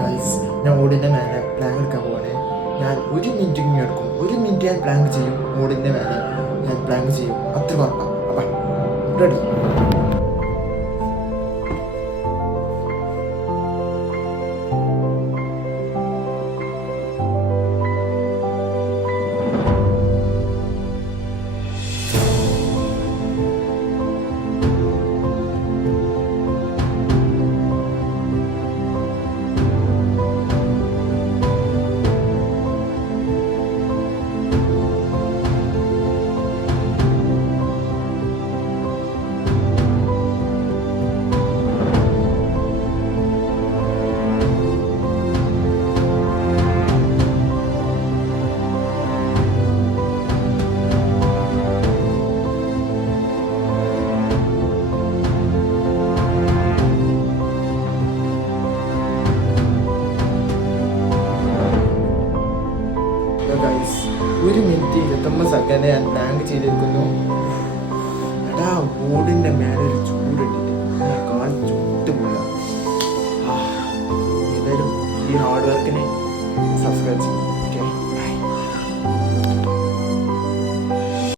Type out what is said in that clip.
Guys, ഞാൻ ഓടിൻ്റെ മേലെ Planck എടുക്കാൻ പോവാണ്. ഞാൻ 1 മിനിറ്റ് ഇങ്ങനെ എടുക്കും. 1 മിനിറ്റ് ഞാൻ പ്ലാങ്ക് ചെയ്യും. ഓടിൻ്റെ മേലെ ഞാൻ പ്ലാങ്ക് ചെയ്യും. അത്ര ഉറപ്പാണ്. അപ്പം റെഡി. ഗൈസ്, 1 മിനിറ്റ് 29 സെക്കൻഡ് ഞാൻ പ്ലാങ്ക് ചെയ്തിരിക്കുന്നു. എടാ, ഓടിൻ്റെ മേലെ ഒരു ചൂടുണ്ട്. ഞാൻ കാൽ ചുട്ട് പോകാം. ഏതായാലും ഈ ഹാർഡ് വർക്കിനെ സബ്സ്ക്രൈബ് ചെയ്യും. ഓക്കെ.